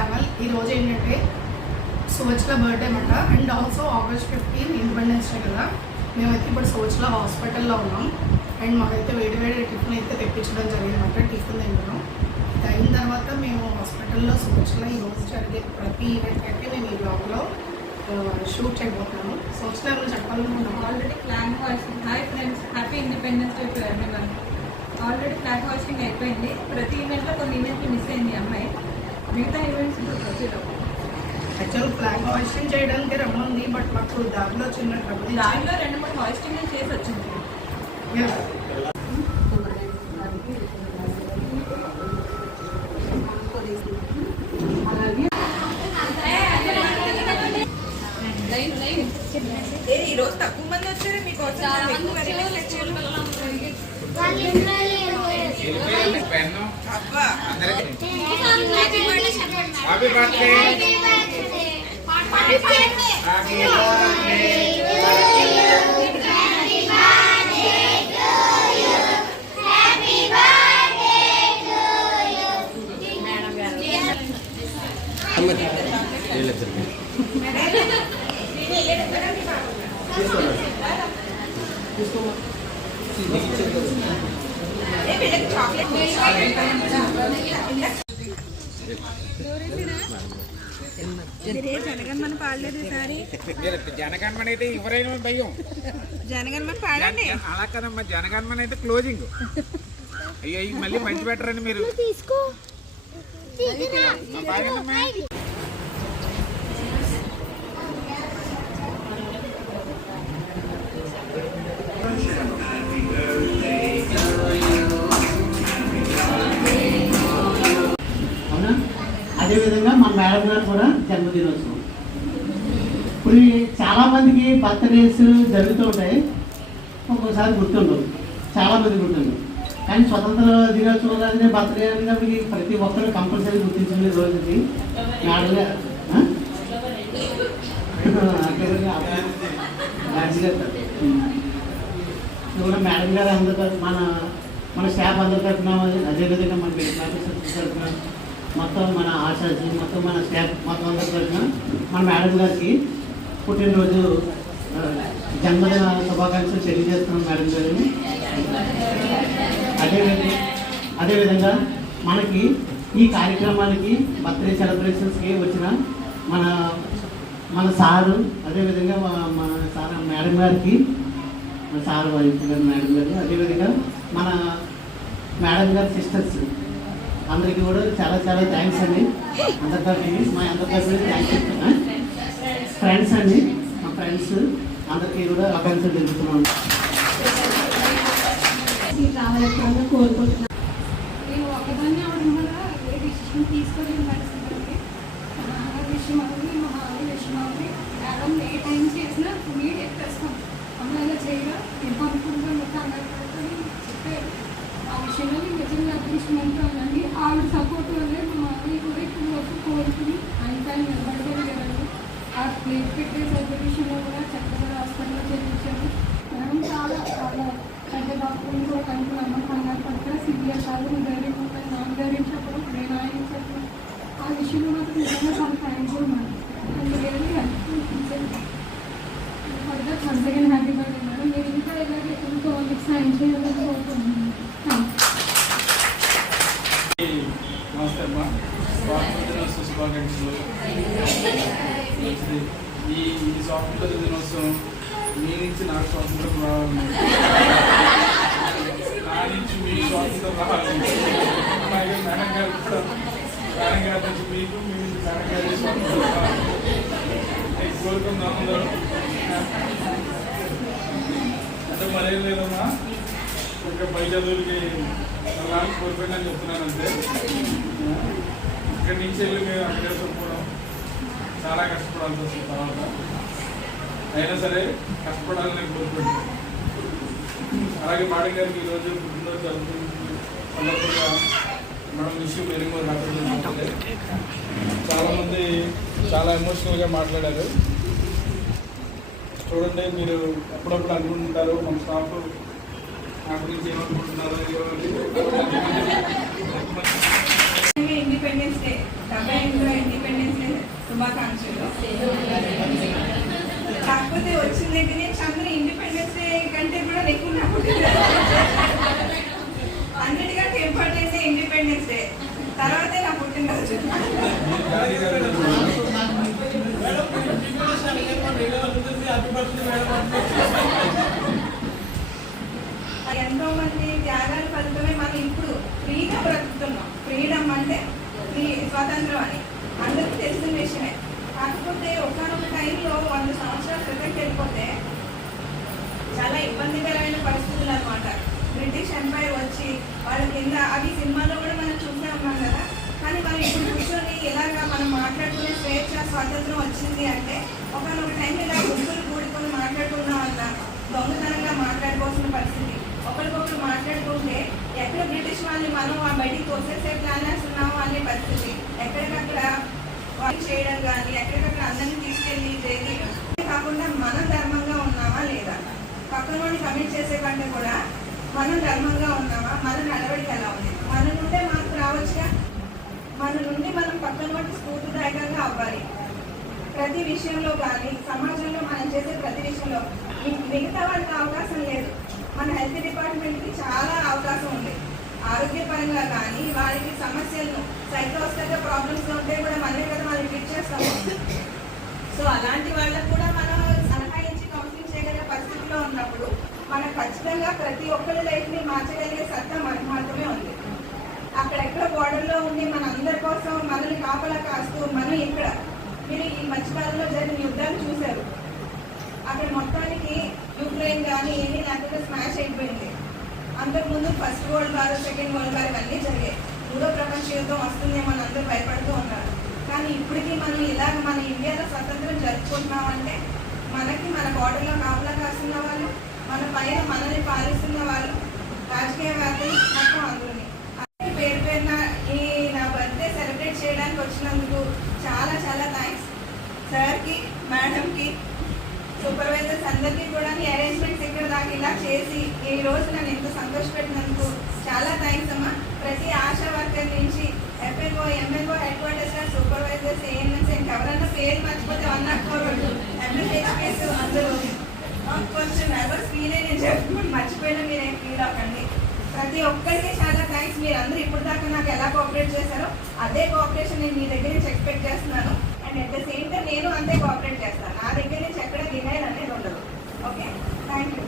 Channel. ఈరోజు ఏంటంటే సోచ్ల birthday అనమాట. And also August 15 independence day కదా. మేమైతే ఇప్పుడు సోచ్ల హాస్పిటల్లో ఉన్నాం. అండ్ మాకైతే వేడి టిఫిన్ అయితే తెప్పించడం జరిగిందన్నమాట. టిఫిన్ తింటున్నాం. అయిన తర్వాత మేము హాస్పిటల్లో సోచ్ల ఈరోజు జరిగే ప్రతి ఈవెంట్ అయితే నేను ఈ బ్లాగ్లో షూట్ చేయబోతున్నాను. సోచ్ల గురించి చెప్పాలనుకున్నాం. Already flag hoisting. Hi friends, happy independence day to everyone. Already flag hoisting అయిపోయింది. ప్రతి ఈవెంట్లో కొన్ని ఈవెంట్లు మిస్ అయింది అమ్మాయి. మిగతా ఈవెంట్స్ ఇప్పుడు ప్రొసీడ్ అవుతుంది. యాక్చువల్ ఫ్లాగ్ హాయిస్టింగ్ చేయడానికి రమ్మంది, బట్ మాకు దారిలో చిన్న ట్రబుల్. దారిలో 2-3 హాయిస్టింగ్ చేసి వచ్చింది. ఈరోజు తక్కువ మంది వచ్చారు. మీకు జనగణమన పాడలేదు ఈసారి. జనగణమన అయితే ఎవరైనా భయం. జనగణమన పాడండి. అలా కదమ్మా, జనగణమన అయితే క్లోజింగ్. అయ్యో మళ్ళీ మంచి పెట్టరండి మీరు. అవునా? అదేవిధంగా మన మేడం గారు కూడా జన్మదినోత్సవం. ఇప్పుడు చాలామందికి బర్త్డేస్ జరుగుతూ ఉంటాయి, ఒక్కోసారి గుర్తుండవు, చాలామంది గుర్తుండవు. కానీ స్వతంత్ర దినోత్సవం కానీ బర్త్డే అనేటప్పటికి ప్రతి ఒక్కరు కంపల్సరీ గుర్తించిన రోజుకి మేడం గారు కూడా మేడం గారు అందరి మన స్టాఫ్ అందరి తరఫున, అదేవిధంగా మన ఆఫీసర్స్ తరఫున, మొత్తం మన ఆశాసి, మొత్తం మన స్టాఫ్ మొత్తం అందరి తరఫున మన మేడం గారికి పుట్టినరోజు జన్మదిన శుభాకాంక్షలు తెలియజేస్తున్నాం మేడం గారిని. అదేవిధంగా మనకి ఈ కార్యక్రమానికి బర్త్డే సెలబ్రేషన్స్కి వచ్చిన మన సారు, అదేవిధంగా మన సార్ మేడం గారికి, మన సార్ వైఫ్ గారు మేడం గారు, అదేవిధంగా మన మేడం గారి సిస్టర్స్ అందరికీ కూడా చాలా చాలా థ్యాంక్స్ అండి. అందరికీ మా అందరికీ థ్యాంక్స్ చెప్తున్నా. ఫ్రెండ్స్ అండి, మా ఫ్రెండ్స్ అందరికీ కూడా ఆకాంక్షలు తెలుపుతున్నాను. కోరుకుంటున్నాను. నేను ఒకదాన్ని అవడం వల్ల ఏ డిసిషన్ తీసుకోలేని పరిస్థితి ఉంది. విషయం అవుతుంది, మా విషయం అవుతుంది. మేడం ఏ టైం చేసినా ఇమీడియట్ తెస్తాం. అమ్మాయిలా చేయగా ఎంత అనుకుంటున్నా మొత్తం అమ్మాయి పడుతుంది చెప్పారు. ఆ విషయంలో నేను నిజంగా అదృష్టమంటూ అనండి. ఆవిడ సపోర్ట్ వల్లే మా మామయ్య కూడా ఇప్పుడు వరకు కోరుకుని ఆయన నిలబడగలిగారు. ఆ ప్లేట్ పెట్టే సెలబ్రేషన్లో కూడా చక్కగా హాస్పిటల్లో చేయించారు. మేడం చాలా చాలా పెద్ద డాక్టర్ని కూడా కనుక నమ్మకంగా పడ్డా సివియర్ కాదు, ధైర్యం ఉంటుంది. నాకు ధైర్యం చెప్పడం, నేను ఆయన చెప్పడం, ఆ విషయంలో మాకు నిజంగా చాలా thankful madam. And really helpful further once again happy birthday madam. నేను ఇంకా ఇలాగే ఎంతో వాళ్ళకి సాయం చేయాలని కోరుకుంటున్నాను. నమస్తే అమ్మా, స్వాతంత్ర శుభాకాంక్షలు. ఈ స్వాతంత్ర దినోత్సవం మీ నుంచి నాకు స్వాతంత్రం రావాలి, నా నుంచి మీకు స్వాతంత్రం రావాలి. అలాగే మేడం గారు కూడా, మేడం గారి నుంచి మీకు, మీ నుంచి మేడం గారి స్వాతంత్రం రావాలి కోరుకుందాం అందరూ. అంటే మరేం లేదమ్మా, ఇంకా పై చదువులకి వెళ్ళాలని కోరుకుందని చెప్తున్నానంటే. ఇక్కడి నుంచి వెళ్ళి మేము అక్కడే చదువుకోవడం చాలా కష్టపడాల్సి వస్తుంది. తర్వాత అయినా సరే కష్టపడాలని కోరుకుంటున్నాను. అలాగే మేడం గారికి ఈరోజు పుట్టినరోజు జరుగుతుంది సందర్భంగా మనం విషయం వెరీ మోర్ హ్యాపీ. చాలామంది చాలా ఎమోషనల్గా మాట్లాడారు. చూడండి, మీరు ఎప్పుడప్పుడు అనుకుంటుంటారు మన స్టాఫ్ నా గురించి ఏమనుకుంటున్నారు. ఇండిపెండెన్స్ డే 75 శుభాకాంక్షలు. కాకపోతే వచ్చిన దగ్గర నుంచి అందరూ ఇండిపెండెన్స్ డే కంటే కూడా ఎక్కువ నా పుట్టినరోజు. అన్నిటికంటే ఇంపార్టెంట్ ఇండిపెండెన్స్ డే, తర్వాతే నా పుట్టినరోజు. ఎంతో మంది త్యాగాల ఫలితమే మనం ఇప్పుడు ఫ్రీగా బ్రతుకుతున్నాం. ఫ్రీడమ్ అంటే స్వాతంత్రం అని అందరికీ తెలిసిన విషయమే. కాకపోతే ఒకనొక టైంలో 100 సంవత్సరాల క్రితంకి వెళ్ళిపోతే చాలా ఇబ్బందికరమైన పరిస్థితులు అనమాట. బ్రిటిష్ ఎంపైర్ వచ్చి వాళ్ళ కింద, అవి సినిమాలో కూడా మనం చూసే ఉన్నాం కదా. కానీ మనం ఇప్పుడు కూర్చొని ఇలాగా మనం మాట్లాడుకునే స్వేచ్ఛ స్వాతంత్రం వచ్చింది అంటే ఒకనొక టైం ఇలా గుంపులు కూడుకొని మాట్లాడుకున్నాం వల్ల దొంగతనంగా మాట్లాడుకోవాల్సిన పరిస్థితి. ఒకరికొకరు మాట్లాడుకుంటే ఎక్కడ బ్రిటిష్ వాళ్ళని మనం ఆ బయటికి తోసేసే ప్లాన్ వేస్తున్నాము అనే పరిస్థితి. ఎక్కడికక్కడ వాళ్ళు చేయడం కానీ, ఎక్కడికక్కడ అందరినీ తీసుకెళ్ళి జైలు కాకుండా మనం ధర్మంగా ఉన్నామా లేదా, పక్కన వాడిని కమిట్ చేసే కంటే కూడా మనం ధర్మంగా ఉన్నామా, మన నడవడికి ఎలా ఉంది, మన నుండే మార్పు రావచ్చుగా. మన నుండి మనం పక్కన వాడికి స్ఫూర్తిదాయకంగా అవ్వాలి. ప్రతి విషయంలో కానీ సమాజంలో మనం చేసే ప్రతి విషయంలో మిగతా వాళ్ళకి అవకాశం లేదు. మన హెల్త్ డిపార్ట్మెంట్కి చాలా అవకాశం ఉంది. ఆరోగ్యపరంగా కానీ వాళ్ళకి సమస్యలను సైకలాజికల్గా ప్రాబ్లమ్స్ ఉంటే కూడా మనమే కదా వాళ్ళని ట్రీట్ చేస్తాము. సో అలాంటి వాళ్ళకు కూడా మనం సలహా ఇచ్చి కౌన్సిలింగ్ చేయగలిగే పరిస్థితిలో ఉన్నప్పుడు మనం ఖచ్చితంగా ప్రతి ఒక్కరి లైఫ్ని మార్చగలిగే సత్తా మనకు మాత్రమే ఉంది. అక్కడెక్కడ బోర్డర్లో ఉండి మన అందరి కోసం మనల్ని కాపలా కాస్తూ మనం ఇక్కడ, మీరు ఈ మధ్యకాలంలో జరిగిన యుద్ధాలు చూశారు. అక్కడ మొత్తానికి యుక్రెయిన్ కానీ ఏమీ లేకుండా స్మాష్ అయిపోయింది. అంతకుముందు first world war, second world war ఇవన్నీ జరిగాయి. మూడో ప్రపంచ యుద్ధం వస్తుందేమో అని అందరూ భయపడుతూ ఉన్నారు. కానీ ఇప్పటికీ మనం ఇలాగ మన ఇండియాలో స్వతంత్రం జరుపుకుంటున్నామంటే మనకి మన బోర్డర్లో కాపలా కాస్తున్న వాళ్ళు, మన పైన మనల్ని పాలిస్తున్న వాళ్ళు, రాజకీయవేత్తలు మొత్తం అందరినీ పేరు పేరున ఈ నా బర్త్డే సెలబ్రేట్ చేయడానికి వచ్చినందుకు చాలా చాలా థ్యాంక్స్ సార్కి, మేడంకి, సూపర్వైజర్స్ అందరికీ కూడా ఈ అరేంజ్మెంట్స్ ఇక్కడ దాకా ఇలా చేసి ఈ రోజు నన్ను ఎంతో సంతోషపెట్టినందుకు చాలా థ్యాంక్స్ అమ్మా. ప్రతి ఆశా వర్కర్ నుంచి FLO, MLO, head quarters, supervisors, ANS, ఇంకెవరైనా పేరు మర్చిపోతే 104 ఎంఎల్ఏస్ అందరూ కొంచెం నెవర్స్ ఫీల్ అయ్యి నేను చెప్పుకుంటూ మర్చిపోయినా మీరేం ఫీల్ అవ్వకండి. ప్రతి ఒక్కరికి చాలా థ్యాంక్స్. మీరు అందరూ ఇప్పుడు దాకా నాకు ఎలా కోఆపరేట్ చేశారో అదే కోఆపరేషన్ నేను మీ దగ్గర నుంచి ఎక్స్పెక్ట్ చేస్తున్నాను. And at the same time నేను అంతే కోఆపరేట్ చేస్తాను. నా దగ్గర నుంచి ఎక్కడ డినైల్ అనేది ఉండదు. Okay, thank you.